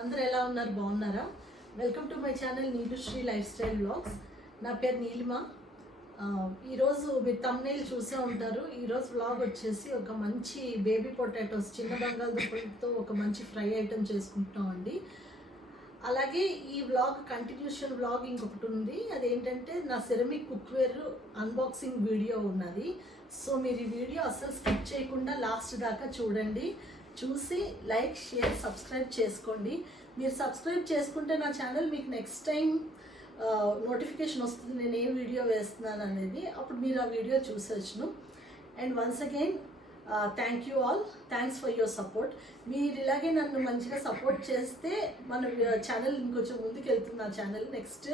అందరూ ఎలా ఉన్నారు? బాగున్నారా? Welcome to my channel Neelusri life style vlogs. నా పేరు నీలిమ. ఈరోజు మీరు థంబ్నెయిల్ చూసే ఉంటారు. ఈరోజు వ్లాగ్ వచ్చేసి ఒక మంచి బేబీ పొటాటోస్ చిన్న బంగాళదుంపలతో ఒక మంచి ఫ్రై ఐటెం చేసుకుంటున్నామండి. అలాగే ఈ వ్లాగ్ కంటిన్యూషన్ వ్లాగ్ ఇంకొకటి ఉంది. అదేంటంటే నా సెరమిక్ కుక్వేర్ అన్బాక్సింగ్ వీడియో ఉన్నది. సో మీరు ఈ వీడియో అస్సలు స్కిప్ చేయకుండా లాస్ట్ దాకా చూడండి. చూసి లైక్, షేర్, సబ్స్క్రైబ్ చేసుకోండి. మీరు సబ్స్క్రైబ్ చేసుకుంటే నా ఛానల్ మీకు నెక్స్ట్ టైం నోటిఫికేషన్ వస్తుంది నేను ఏ వీడియో వేస్తున్నాను అనేది. అప్పుడు మీరు ఆ వీడియో చూసొచ్చును. And once again thank you all. Thanks for your support. మీరు ఇలాగే నన్ను మంచిగా సపోర్ట్ చేస్తే మన ఛానల్ ఇంకొంచెం ముందుకు వెళ్తుంది. ఆ ఛానల్ నెక్స్ట్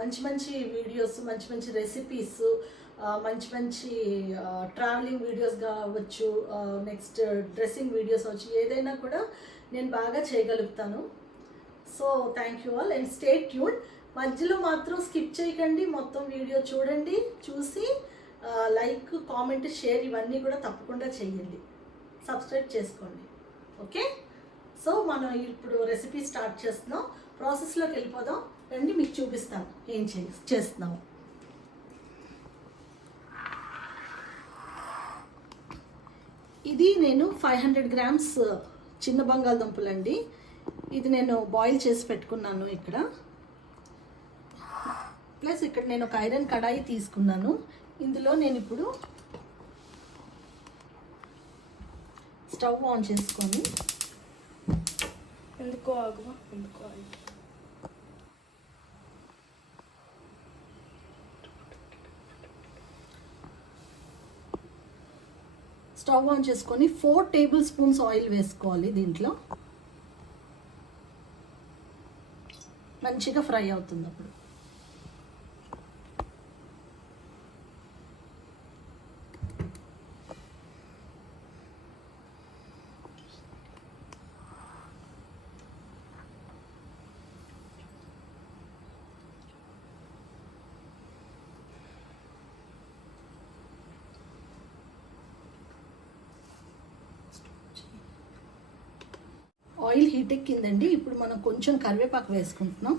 మంచి మంచి వీడియోస్, మంచి మంచి రెసిపీస్, మంచి మంచి ట్రావెలింగ్ వీడియోస్ కావచ్చు, నెక్స్ట్ డ్రెస్సింగ్ వీడియోస్ అవచ్చు, ఏదైనా కూడా నేను బాగా చేయగలుగుతాను. So thank you all and stay tune. మధ్యలో మాత్రం స్కిప్ చేయకండి, మొత్తం వీడియో చూడండి. చూసి లైక్, కామెంట్, షేర్ ఇవన్నీ కూడా తప్పకుండా చేయండి. సబ్స్క్రైబ్ చేసుకోండి. ఓకే, సో మనం ఇప్పుడు రెసిపీ స్టార్ట్ చేస్తున్నాం. ప్రాసెస్లోకి వెళ్ళిపోదాం రండి. మీకు చూపిస్తాను ఏం చేస్తున్నాము. ఇది నేను 500 గ్రామ్స్ చిన్న బంగాళదుంపలు అండి. ఇది నేను బాయిల్ చేసి పెట్టుకున్నాను ఇక్కడ. ప్లస్ ఇక్కడ నేను ఒక ఐరన్ కడాయి తీసుకున్నాను. ఇందులో నేను ఇప్పుడు స్టవ్ ఆన్ చేసుకొని స్టవ్ ఆన్ చేసుకొని 4 టేబుల్ స్పూన్స్ ఆయిల్ వేసుకోవాలి. దీంట్లో మంచిగా ఫ్రై అవుతుంది. అప్పుడు ఆయిల్ హీట్ ఎక్కిందండి. ఇప్పుడు మనం కొంచెం కరివేపాకు వేసుకుంటున్నాం.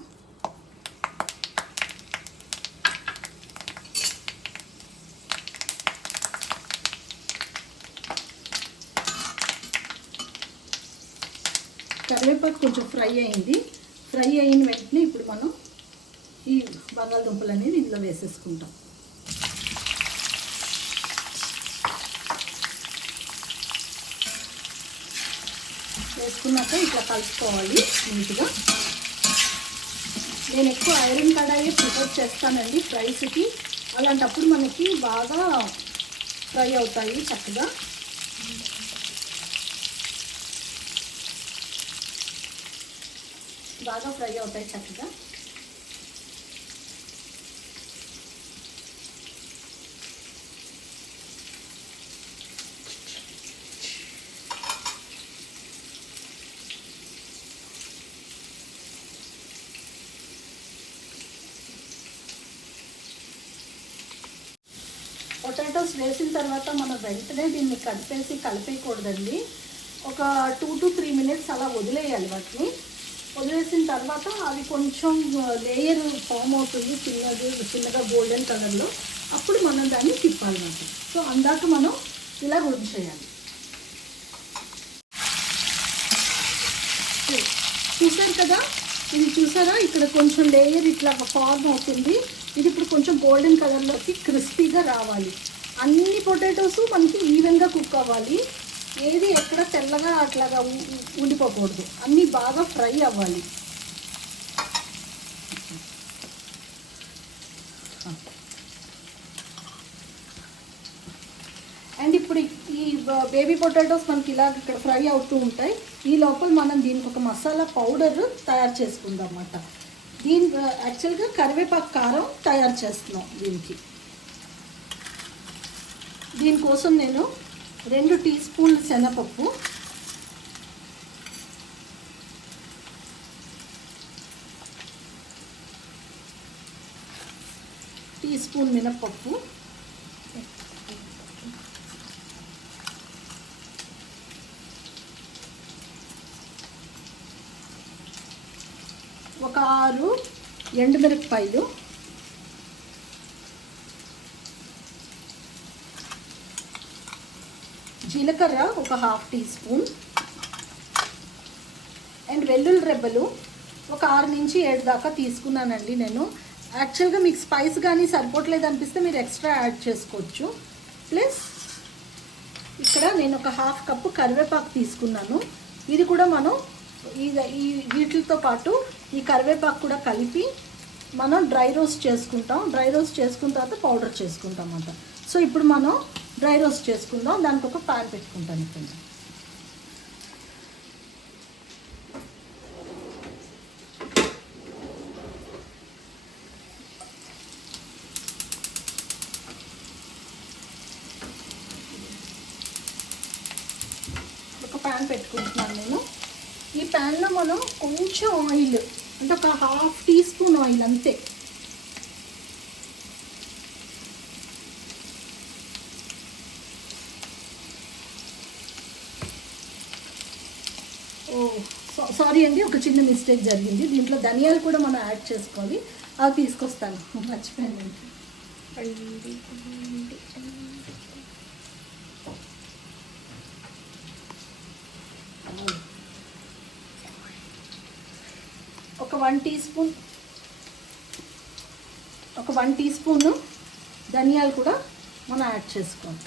కరివేపాకు కొంచెం ఫ్రై అయింది. ఫ్రై అయిన వెంటనే ఇప్పుడు మనం ఈ బంగాళదుంపలు అనేది ఇందులో వేసేసుకుంటాం. వేసుకున్నాక ఇట్లా కలుపుకోవాలి నీట్గా. నేను ఎక్కువ ఐరన్ కడాయి ప్రిఫర్ చేస్తానండి ఫ్రైస్కి. అలాంటప్పుడు మనకి బాగా ఫ్రై అవుతాయి, చక్కగా ఫ్రై అవుతాయి చక్కగా. పొటాటోస్ వేసిన తర్వాత మనం వెంటనే దీన్ని కలిపేయకూడదండి. ఒక 2 to 3 మినిట్స్ అలా వదిలేయాలి. వాటిని వదిలేసిన తర్వాత అవి కొంచెం లేయర్ ఫామ్ అవుతుంది, చిన్నగా గోల్డెన్ కలర్లో. అప్పుడు మనం దాన్ని తిప్పాలన్నమాట. సో అందాక మనం ఇలా ఉంచేయాలి. చూసారు కదా, ఇది చూసారా, ఇక్కడ కొంచెం లేయర్ ఇట్లా ఫార్మ్ అవుతుంది. ఇది ఇప్పుడు కొంచెం గోల్డెన్ కలర్లోకి క్రిస్పీగా రావాలి. అన్ని పొటాటోస్ మనకి ఈవెన్గా కుక్ అవ్వాలి. ఏది ఎక్కడ తెల్లగా అట్లాగా ఉండిపోకూడదు. అన్నీ బాగా ఫ్రై అవ్వాలి. అండ్ ఇప్పుడు ఈ బేబీ పొటాటోస్ మనకి ఇలా ఇక్కడ ఫ్రై అవుతూ ఉంటాయి. ఈ లోపల మనం దీనికి ఒక మసాలా పౌడర్ తయారు చేసుకుందాం అన్నమాట. యాక్చువల్గా కరివేపాకు కారం తయారు చేస్తున్నాం దీనికోసం నేను 2 టీ స్పూన్లు శనగపప్పు, టీ స్పూన్ మినప్పప్పు, ఒక 6 ఎండుమిరపకాయలు, జీలకర్ర ఒక 1/2 టీ స్పూన్, అండ్ వెల్లుల్లి రెబ్బలు ఒక 6 నుంచి 7 దాకా తీసుకున్నానండి నేను. యాక్చువల్గా మీకు స్పైస్ కానీ సరిపోవట్లేదు అనిపిస్తే మీరు ఎక్స్ట్రా యాడ్ చేసుకోవచ్చు. ప్లస్ ఇక్కడ నేను ఒక 1/2 కప్పు కరివేపాకు తీసుకున్నాను. ఇది కూడా మనం ఈ వీటితో పాటు ఈ కరివేపాకు కూడా కలిపి మనం డ్రై రోస్ట్ చేసుకుంటాం. డ్రై రోస్ట్ చేసుకున్న తర్వాత పౌడర్ చేసుకుంటాం అన్నమాట. సో ఇప్పుడు మనం డ్రై రోస్ట్ చేసుకుందాం. దానికి ఒక ప్యాన్ పెట్టుకుంటాను. ఇప్పుడు ప్యాన్ పెట్టుకుంటున్నాను నేను. ఈ ప్యాన్లో మనం కొంచెం ఆయిల్, అంటే ఒక 1/2 టీ స్పూన్ ఆయిల్ అంతే. సారీ అండి, ఒక చిన్న మిస్టేక్ జరిగింది. దీంట్లో ధనియాలు కూడా మనం యాడ్ చేసుకోవాలి. అవి తీసుకొస్తాను, మర్చిపోయాను. ఒక 1 టీ స్పూన్ ధనియాలు కూడా మనం యాడ్ చేసుకోవాలి.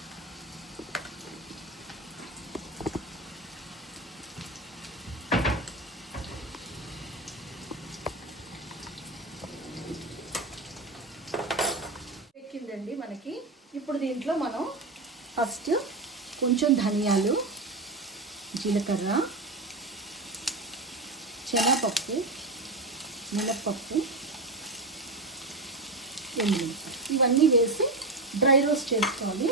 ఎక్కిందండి మనకి. ఇప్పుడు దీంట్లో మనం ఫస్ట్ కొంచెం ధనియాలు, జీలకర్ర, శనగపప్పు, మినప్పప్పు, ఎండుమిరపకాయ ఇవన్నీ వేసి డ్రై రోస్ట్ చేసుకోవాలి.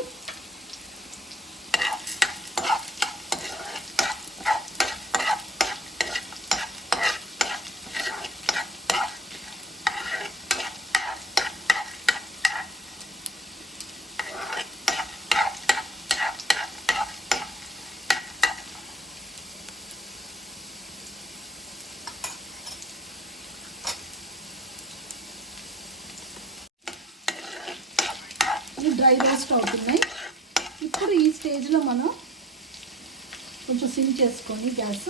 డ్రై రోస్ట్ అవుతున్నాయి. ఇప్పుడు ఈ స్టేజ్లో మనం కొంచెం సిమ్ చేసుకొని గ్యాస్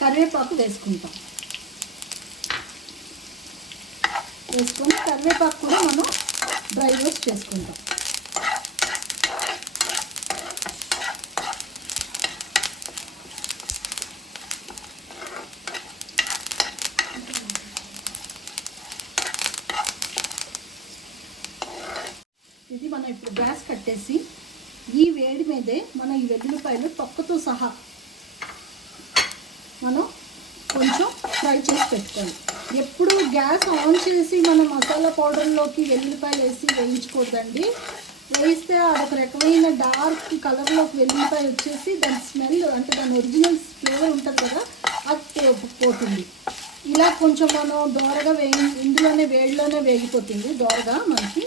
కరివేపాకు వేసుకుంటాం. వేసుకొని కరివేపాకు కూడా మనం డ్రై రోస్ట్ చేసుకుంటాం. ఇది మనం ఇప్పుడు గ్యాస్ కట్టేసి ఈ వేడి మీదే మనం ఈ వెల్లుల్లిపాయలు తొక్కతో సహా మనం కొంచెం ఫ్రై చేసి పెట్టుకోవాలి. ఎప్పుడు గ్యాస్ ఆన్ చేసి మనం మసాలా పౌడర్లోకి వెల్లుల్లిపాయలు వేసి వేయించకూడదండి. వేయిస్తే అదొక రకమైన డార్క్ కలర్లోకి వెల్లుల్లిపాయ వచ్చేసి దాని స్మెల్, అంటే దాని ఒరిజినల్ ఫ్లేవర్ ఉంటుంది కదా, అది పోతుంది. ఇలా కొంచెం మనం దోరగా ఇందులోనే వేడిలోనే వేగిపోతుంది దోరగా మనకి.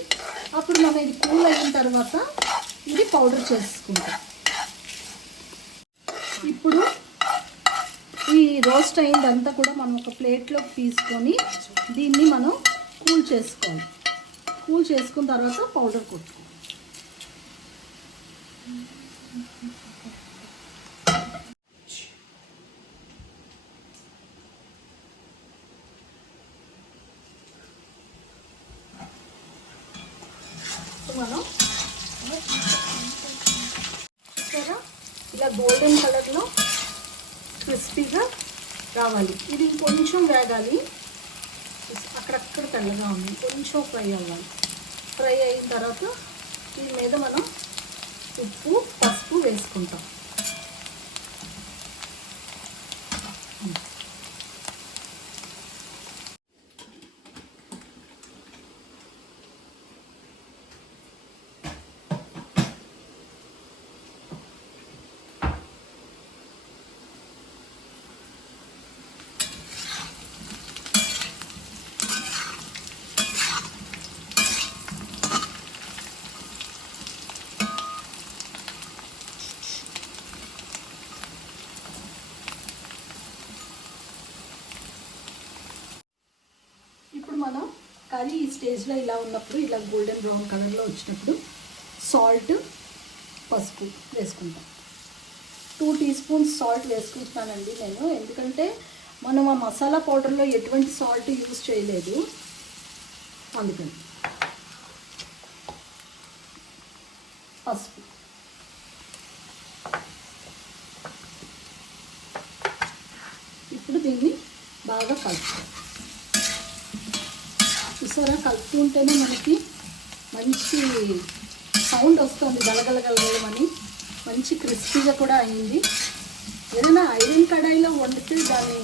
అప్పుడు మనం ఇది కూల్ అయిన తర్వాత ఇది పౌడర్ చేసుకుంటాం. ఇప్పుడు ఈ రోస్ట్ అయిందంతా కూడా మనం ఒక ప్లేట్లోకి తీసుకొని దీన్ని మనం కూల్ చేసుకోవాలి. కూల్ చేసుకున్న తర్వాత పౌడర్ కొట్టుకోవాలి. మనం ఇలా గోల్డెన్ కలర్లో క్రిస్పీగా రావాలి. ఇది కొంచెం వేగాలి, అక్కడక్కడ తెల్లగా ఉంది, కొంచెం ఫ్రై అవ్వాలి. ఫ్రై అయిన తర్వాత దీని మీద మనం ఉప్పు, పసుపు వేసుకుంటాం. స్టేజ్లో ఇలా ఉన్నప్పుడు, ఇలా గోల్డెన్ బ్రౌన్ కలర్లో వచ్చినప్పుడు సాల్ట్, పసుపు వేసుకుంటాం. 2 టీ స్పూన్స్ సాల్ట్ వేసుకుంటున్నానండి నేను, ఎందుకంటే మనం ఆ మసాలా పౌడర్లో ఎటువంటి సాల్ట్ యూజ్ చేయలేదు, అందుకని. పసుపు, ఇప్పుడు దీన్ని బాగా కలుపుతాం. చూసారా, కలుపుతూ ఉంటేనే మనకి మంచి సౌండ్ వస్తుంది, గలగలగలగలమని. మంచి క్రిస్పీగా కూడా అయింది. ఏదైనా ఐరన్ కడాయిలో వండితే దాని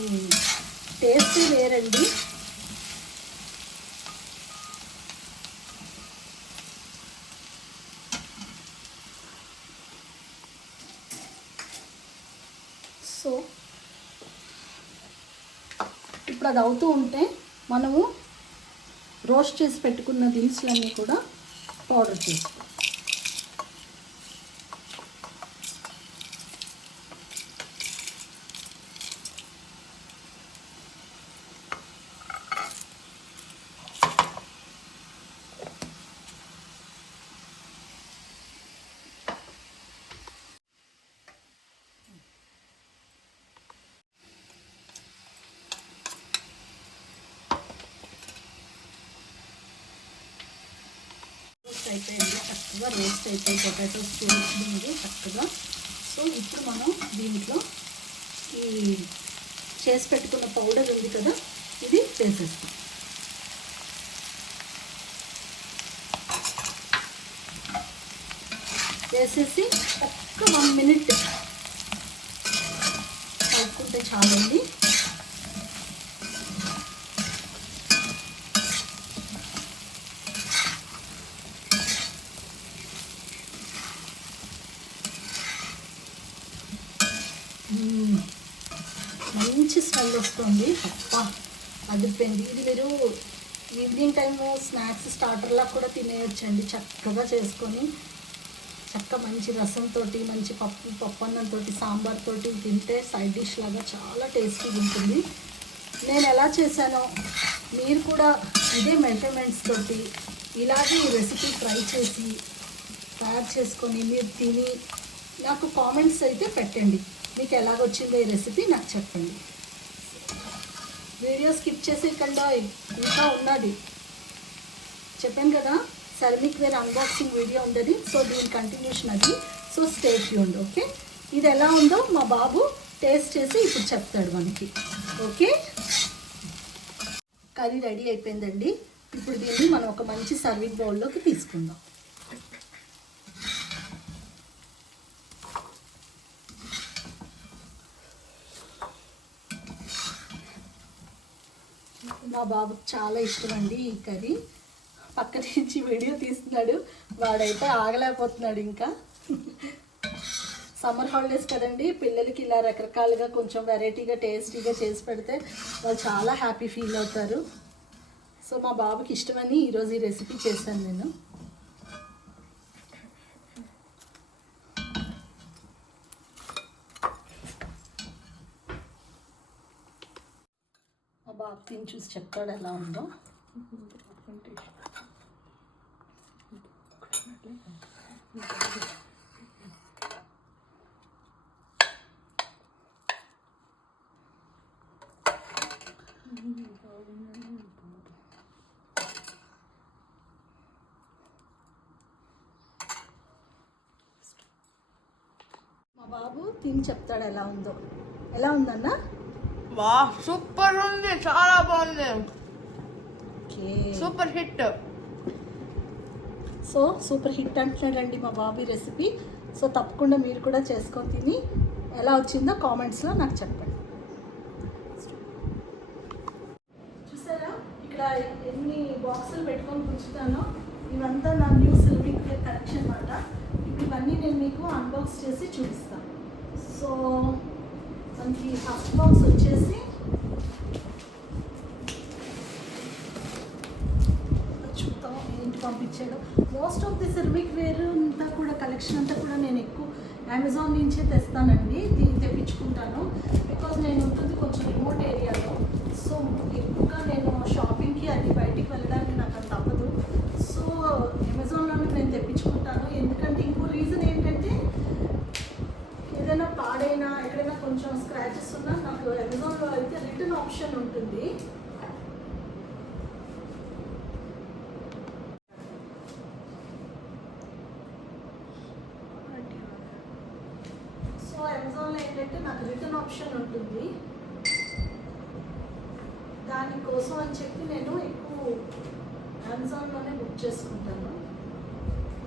టేస్టే వేరండి. సో ఇప్పుడు అది అవుతూ ఉంటే మనము రోస్ట్ చేసి పెట్టుకున్న దినుసులన్నీ కూడా పౌడర్ చేసుకోవాలి. అయిపోయింది, చక్కగా రోస్ట్ అయిపోయి పొటాటోస్ చూపించింది చక్కగా. సో ఇప్పుడు మనం దీంట్లో ఈ చేసి పెట్టుకున్న పౌడర్ ఉంది కదా, ఇది వేసేస్తాం. వేసేసి ఒక్క 1 మినిట్ కలుపుకుంటే చాలండి. మంచి స్మెల్ వస్తుంది, అప్పా అదిపోయింది. ఇది మీరు ఈవినింగ్ టైము స్నాక్స్ స్టార్టర్లా కూడా తినేయొచ్చండి, చక్కగా చేసుకొని. చక్కగా మంచి రసంతో, మంచి పప్పు అన్నంతో, సాంబార్తో తింటే సైడ్ డిష్ లాగా చాలా టేస్టీగా ఉంటుంది. నేను ఎలా చేశానో మీరు కూడా ఇదే మెజర్మెంట్స్ తోటి ఇలాగే ఈ రెసిపీ ట్రై చేసి తయారు చేసుకొని మీరు తిని నాకు కామెంట్స్ అయితే పెట్టండి. మీకు ఎలాగొచ్చిందో ఈ రెసిపీ నాకు చెప్పండి. వీడియో స్కిప్ చేసేయకుండా, ఇంకా ఉన్నది చెప్పాను కదా, సెరమిక్ వేర్ అన్బాక్సింగ్ వీడియో ఉందని. సో దీని కంటిన్యూషన్ అది. So stay tuned. ఓకే, ఇది ఎలా ఉందో మా బాబు టేస్ట్ చేసి ఇప్పుడు చెప్తాడు మనకి. ఓకే, కర్రీ రెడీ అయిపోయిందండి. ఇప్పుడు దీన్ని మనం ఒక మంచి సర్వింగ్ బౌల్లోకి తీసుకుందాం. మా బాబుకి చాలా ఇష్టం అండి ఈ కర్రీ. పక్క నుంచి వీడియో తీస్తున్నాడు, వాడైతే ఆగలేకపోతున్నాడు. ఇంకా సమ్మర్ హాలిడేస్ కదండి, పిల్లలకి ఇలా రకరకాలుగా కొంచెం వెరైటీగా టేస్టీగా చేసి పెడితే వాళ్ళు చాలా హ్యాపీ ఫీల్ అవుతారు. సో మా బాబుకి ఇష్టమని ఈరోజు ఈ రెసిపీ చేశాను నేను. మా బాబు తిని చూసి చెప్తాడు ఎలా ఉందో. మా బాబు తిని చెప్తాడు ఎలా ఉందో. ఎలా ఉందన్నా? వా, సూపర్ ఉంది, చాలా బాగుంది. Okay, super hit. So super hit అంటున్నాడండి మా బాబీ రెసిపీ. సో తప్పకుండా మీరు కూడా చేసుకొని తిని ఎలా వచ్చిందో కామెంట్స్లో నాకు చెప్పండి. చూసారా ఇక్కడ ఎన్ని బాక్సులు పెట్టుకొని కూర్చుతానో, ఇవంతా నా న్యూ సెరమిక్ వేర్ కలెక్షన్ అన్నమాట. ఇప్పుడు ఇవన్నీ నేను మీకు అన్బాక్స్ చేసి చూపిస్తాను. సో మనకి ఫస్ట్ బాక్స్ వచ్చేసి చూద్దాం ఏంటి పంపించాడు. Most of the ceramic ware అంతా కూడా కలెక్షన్ అంతా కూడా నేను ఎక్కువ అమెజాన్ నుంచే తెస్తానండి, తెప్పించుకుంటాను. బికాజ్ నేను ఉంటుంది కొంచెం రిమోట్ ఏరియాలో. సో ఎక్కువగా నేను షాపింగ్కి అది బయటికి వెళ్ళడానికి నాకు అంత ఆప్షన్ ఉంటుంది. సో అమెజాన్లో ఏంటంటే నాకు రిటర్న్ ఆప్షన్ ఉంటుంది. దానికోసం అని చెప్పి నేను ఎక్కువ అమెజాన్లోనే బుక్ చేసుకుంటాను.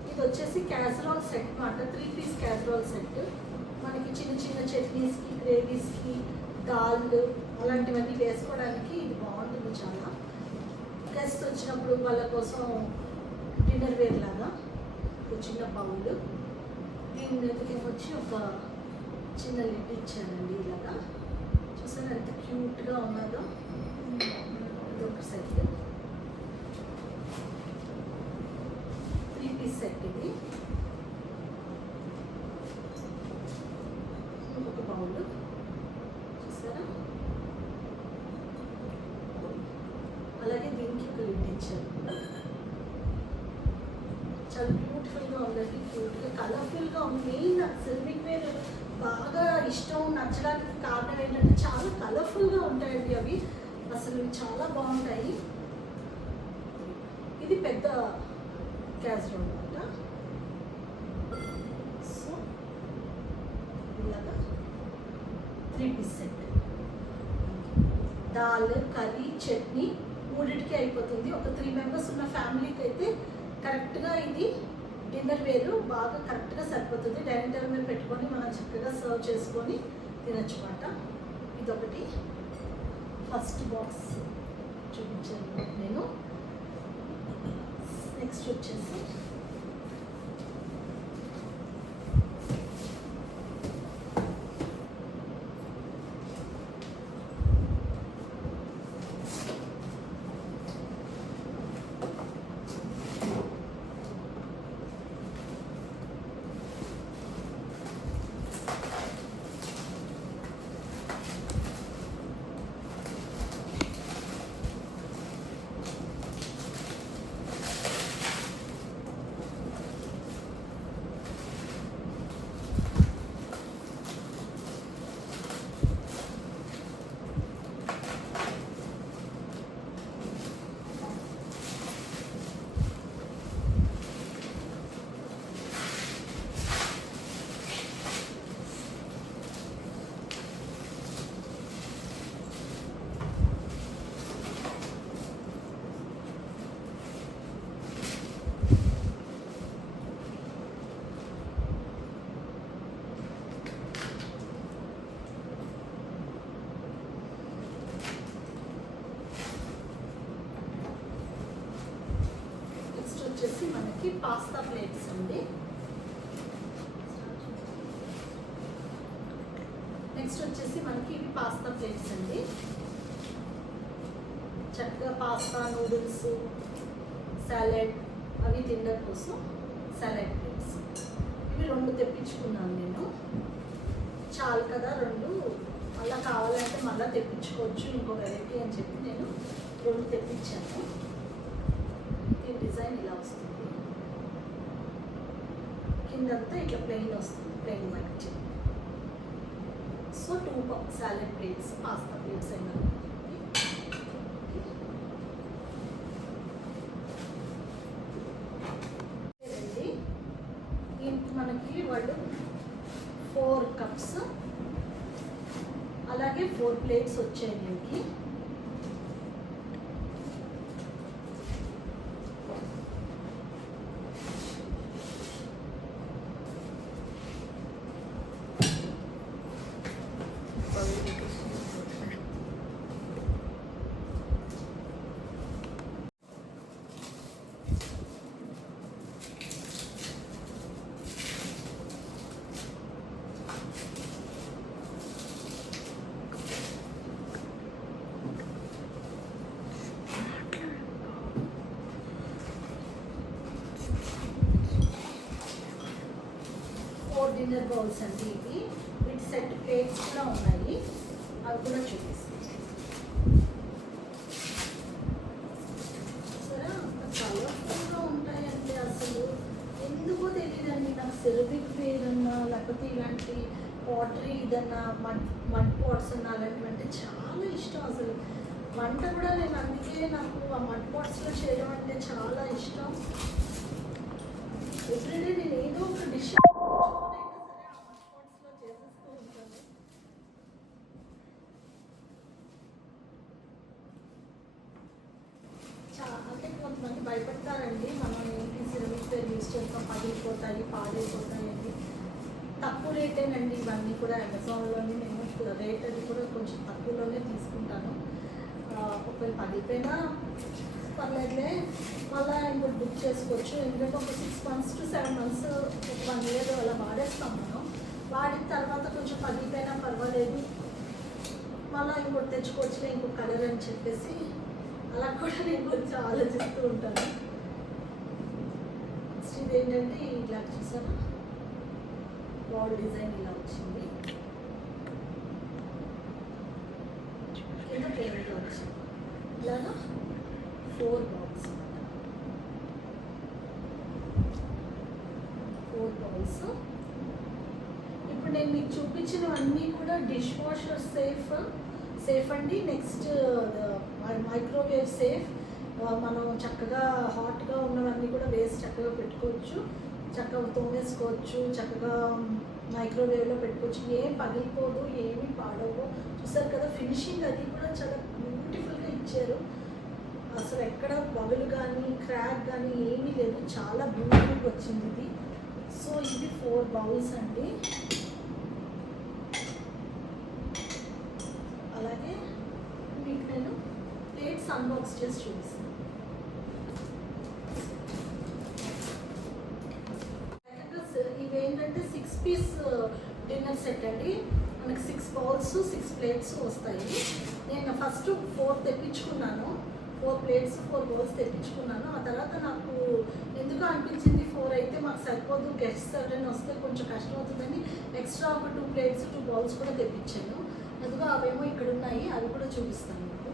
ఇది వచ్చేసి క్యాసరోల్ సెట్ అన్నమాట, 3 పీస్ క్యాసరోల్ సెట్. మనకి చిన్న చిన్న చట్నీస్కి, గ్రేవీస్కి, దాల్ అలాంటివన్నీ వేసుకోవడానికి ఇది బాగుంటుంది చాలా. గెస్ట్ వచ్చినప్పుడు వాళ్ళ కోసం డిన్నర్ వేర్ లాగా ఒక చిన్న బౌల్. దీని మీదకి వచ్చి ఒక చిన్న లిడ్ ఇచ్చానండి ఇలాగా. చూసారు ఎంత క్యూట్గా ఉన్నదో. ఇది ఒక సెట్, 3 పీస్ సెట్. ఇది ఒక బౌల్ చూసారా. అలాగే దీనికి ఒక లిడ్ ఇచ్చారు. చాలా బ్యూటిఫుల్గా ఉందండి, క్యూట్గా కలర్ఫుల్గా ఉంది. మెయిన్ నాకు సిల్విక్ వేర్ బాగా ఇష్టం, నచ్చడానికి కారణం ఏంటంటే చాలా కలర్ఫుల్గా ఉంటాయండి అవి. అసలు చాలా బాగుంటాయి. ఇది పెద్ద క్యాసరోల్ అనమాట. సో ఇలాగా 3 పీస్ సెట్. దాల్, కర్రీ, చట్నీ మూడింటికి అయిపోతుంది. ఒక 3 మెంబర్స్ ఉన్న ఫ్యామిలీకి అయితే కరెక్ట్గా ఇది డిన్నర్ వేరు బాగా కరెక్ట్గా సరిపోతుంది. డైనింగ్ టేబుల్ మీద పెట్టుకొని మనం చక్కగా సర్వ్ చేసుకొని తినచ్చు అన్నమాట. ఇదొకటి ఫస్ట్ బాక్స్ చూపించాను నేను. నెక్స్ట్ వచ్చేసి వచ్చేసి మనకి పాస్తా ప్లేట్స్ అండి. నెక్స్ట్ వచ్చేసి మనకి ఇవి పాస్తా ప్లేట్స్ అండి. చక్కగా పాస్తా, నూడిల్స్, సాలెడ్ అవి తినడం కోసం సాలెడ్ ప్లేట్స్. ఇవి 2 తెప్పించుకున్నాను నేను. చాలు కదా 2, మళ్ళీ కావాలంటే మళ్ళీ తెప్పించుకోవచ్చు ఇంకో వెరైటీ అని చెప్పి నేను 2 తెప్పించాను. ఈ డిజైన్ ఇలా వస్తుంది, కిందంతా ఇట్లా ప్లెయిన్ వస్తుంది, plain white. So 2 salad plates, pasta plates అయినా. మనకి వాళ్ళు 4 కప్స్ అలాగే 4 ప్లేట్స్ వచ్చాయి దీనికి. డిన్నర్ బౌల్స్ అండి ఇవి. వీటి సెట్ ప్లేట్స్ కూడా ఉన్నాయి, అవి కూడా చూపిస్తాను. సరే అంత కలర్ఫుల్గా ఉంటాయంటే అసలు ఎందుకో తెలియదండి, నాకు సెరమిక్ ఏదన్నా లేకపోతే ఇలాంటి పాటరీ ఏదన్నా మడ్ పాట్స్ అన్నా అలాంటివి అంటే చాలా ఇష్టం అసలు. వంట కూడా నేను అందుకే నాకు ఆ మడ్ పాట్స్లో చేయడం అంటే చాలా ఇష్టం. ఎవ్రీడే నేను ఏదో ఒక డిష్ సరే ఆ మడ్ పాట్స్లో చేసేస్తూ ఉంటాను. అంటే కొంతమంది భయపడతారండి, మనం ఏంటి సిరమిక్ వేర్ యూజ్ చేస్తాం పగిలిపోతాయి పాడైపోతాయి అని. తక్కువ రేటేనండి ఇవన్నీ కూడా. అమెజాన్లోని నేను రేట్ అది కూడా కొంచెం తక్కువలోనే తీసుకుంటాను. ఒకవేళ పగిలిపోయినా పర్లేదులే, మళ్ళీ ఇంకోటి బుక్ చేసుకోవచ్చు. ఎందుకంటే ఒక 6 months to 7 months 1 year అలా వాడేస్తాం మనం. వాడిన తర్వాత కొంచెం పగిలిపోయినా పర్వాలేదు, మళ్ళీ ఇంకోటి తెచ్చుకోవచ్చులే ఇంకొక కలర్ అని చెప్పేసి అలా కూడా నేను కొంచెం ఆలోచిస్తూ ఉంటాను. ఇది ఏంటంటే ఇలా చూసారా, బాల్ డిజైన్ ఇలా వచ్చింది, కింద ప్లేన్గా వచ్చింది. ఇలాగా 4 balls అన్నమాట. 4 balls. ఇప్పుడు నేను మీకు చూపించినవన్నీ కూడా డిష్ వాషర్ సేఫ్ అండి. Next microwave safe. మనం చక్కగా హాట్గా ఉన్నవన్నీ కూడా వేసి చక్కగా పెట్టుకోవచ్చు, చక్కగా తోమేసుకోవచ్చు, చక్కగా మైక్రోవేవ్లో పెట్టుకోవచ్చు. ఏం పగిలిపోదు, ఏమీ పాడవు. చూసారు కదా ఫినిషింగ్ అది కూడా చాలా బ్యూటిఫుల్గా ఇచ్చారు. అసలు ఎక్కడ బబుల్ కానీ క్రాక్ కానీ ఏమీ లేదు, చాలా బ్యూటిఫుల్గా వచ్చింది ఇది. సో ఇది 4 bowls అండి. అలాగే మీకు నేను ప్లేట్స్ అన్బాక్స్ చేసి చూపిస్తాను. ఇవేంటంటే 6 piece డిన్నర్ సెట్ అండి. మనకి 6 bowls 6 plates వస్తాయి. నేను ఫస్ట్ 4 తెప్పించుకున్నాను, 4 plates 4 bowls తెప్పించుకున్నాను. ఆ తర్వాత నాకు ఎందుకు అనిపించింది 4 అయితే మాకు సరిపోదు, గెస్ట్స్ ఎవరైనా వస్తే కొంచెం కష్టం అవుతుందని ఎక్స్ట్రా ఒక 2 plates 2 bowls కూడా తెప్పించాను. అందుకు అవేమో ఇక్కడ ఉన్నాయి, అవి కూడా చూపిస్తాను మీకు.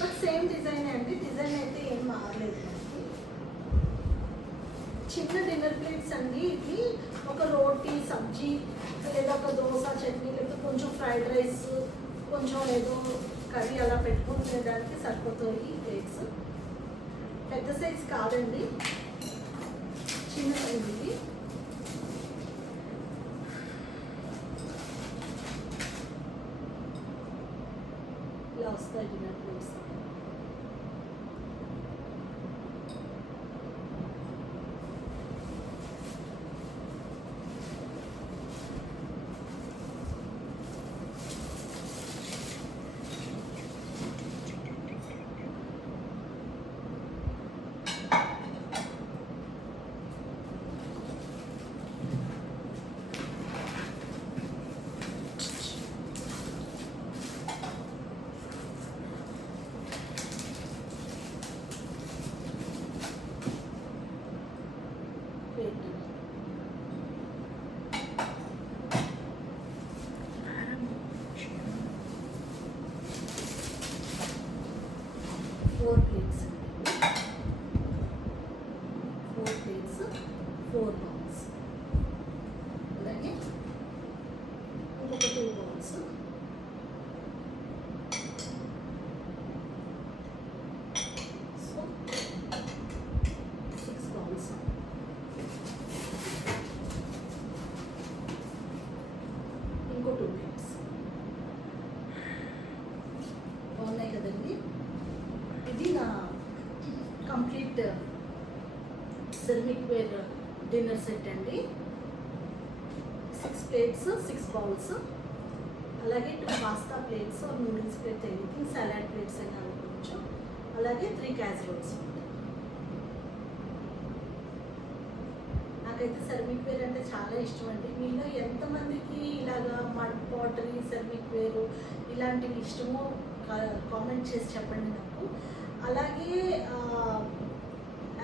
బట్ సేమ్ డిజైన్ అండి, డిజైన్ అయితే ఏం మారలేదు మనకి. చిన్న డిన్నర్ ప్లేట్స్ అండి. ఇది ఒక రోటీ సబ్జీ లేదా ఒక దోశ చట్నీ లేదా కొంచెం ఫ్రైడ్ రైస్ కొంచెం ఏదో కర్రీ అలా పెట్టుకొని తినడానికి సరిపోతాయి ఈ ప్లేట్స్. పెద్ద సైజ్ కాదండి, చిన్న సైజ్ ఇది. ఇలా వస్తాయి dinner plates. Four plates. 4 plates, 4 bowls. అలాగే ఇంకొక 2 bowls. So 6 bowls. ఇంకో 2 plates. బాగున్నాయి కదండి. ఇది నా complete ceramic ware dinner set అండి. 6 plates 6 bowls, అలాగే 2 pasta plates, noodles plate, anything salad plates అయినా అనుకోవచ్చు. అలాగే 3 క్యాసరోల్స్. నాకైతే సెరమిక్ వేర్ అంటే చాలా ఇష్టం అండి. మీలో ఎంతమందికి ఇలాగా మడ్ పాటరీ సెరమిక్ వేరు ఇలాంటివి ఇష్టమో కామెంట్ చేసి చెప్పండి నాకు. అలాగే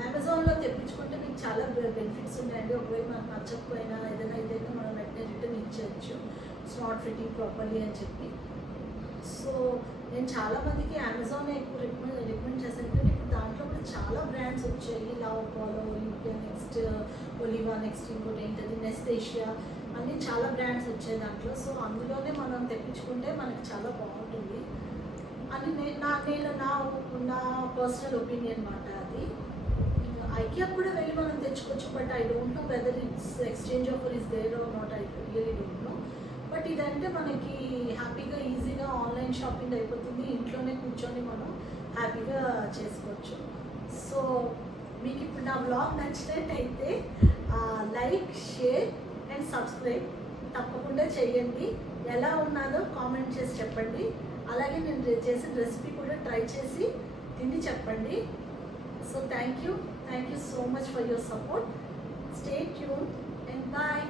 అమెజాన్లో తెప్పించుకుంటే మీకు చాలా బెనిఫిట్స్ ఉన్నాయండి. ఒకవేళ మనకు నచ్చకపోయినా ఏదైనా మనం వెంటనే రిటర్న్ ఇచ్చేయచ్చు, ఇట్స్ నాట్ ఫిట్టింగ్ ప్రాపర్లీ అని చెప్పి. సో నేను చాలా మందికి అమెజాన్ ఎక్కువ రికమెండ్ చేశాను, ఎందుకంటే ఇప్పుడు దాంట్లో కూడా చాలా బ్రాండ్స్ వచ్చాయి. లవ్ పాలో, ఒలింపియా, నెక్స్ట్ ఒలివా, నెక్స్ట్ ఇంకోటి ఏంటది నెస్తేషియా, అన్నీ చాలా బ్రాండ్స్ వచ్చాయి దాంట్లో. సో అందులోనే మనం తెప్పించుకుంటే మనకి చాలా బాగుంటుంది అని నా పర్సనల్ ఒపీనియన్ మాట అది. ఐకియా కూడా వెళ్ళి మనం తెచ్చుకోవచ్చు, but I don't know whether it's exchange offer is there or not, I really don't know. But ఇదంటే మనకి హ్యాపీగా ఈజీగా ఆన్లైన్ షాపింగ్ అయిపోతుంది, ఇంట్లోనే కూర్చొని మనం హ్యాపీగా చేసుకోవచ్చు. సో మీకు ఇప్పుడు నా బ్లాగ్ నచ్చినట్టయితే లైక్, షేర్ అండ్ సబ్స్క్రైబ్ తప్పకుండా చేయండి. ఎలా ఉన్నదో కామెంట్ చేసి చెప్పండి. అలాగే నేను చేసిన రెసిపీ కూడా ట్రై చేసి తిని చెప్పండి. So thank you so much for your support. Stay tune and bye.